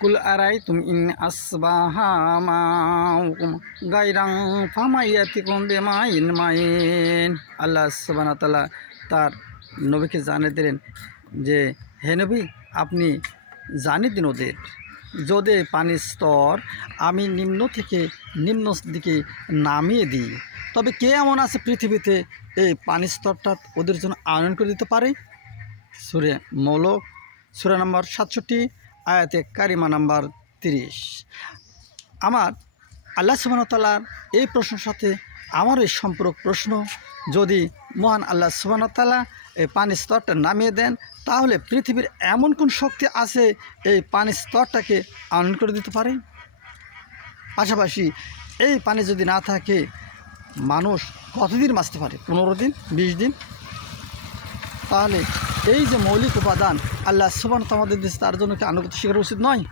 Cool আরাইতুম in আসবাহা মাউকুম গায়রান ফামাইয়াতিকুম বিমাইন mine. আল্লাহ সুবহানাহু ওয়া তাআলা তার নবীকে জানিয়ে দিলেন যে হে নবী, আপনি জানিয়ে দিন ওদের, যদি পানির স্তর আমি নিম্ন থেকে নিম্ন দিকে নামিয়ে দিই, তবে কে এমন আছে পৃথিবীতে এই পানির স্তরটা ওদের জন্য আনয়ন করে দিতে পারে? সূরা মুলক সূরা নম্বর 67 আয়াতে কারিমা নাম্বার 30। আমার আল্লাহ সুবহানাহু ওয়া তাআলার এই প্রশ্নের সাথে আমার এই সম্পর্ক প্রশ্ন, যদি মহান আল্লাহ সুবহানাহু ওয়া তাআলা এই পানির স্তরটা নামিয়ে দেন, তাহলে পৃথিবীর এমন কোন শক্তি আছে এই পানির স্তরটাকে আনয়ন করে দিতে পারে? পাশাপাশি এই পানি যদি না থাকে, মানুষ কতদিন বাঁচতে পারে? 15 দিন, 20 দিন? তাহলে এই যে মৌলিক উপাদান আল্লাহ সুবহানাহু ওয়া তাআলা আমাদের দিয়েছে, তার জন্য কি আনুগত্য স্বীকার উচিত নয়?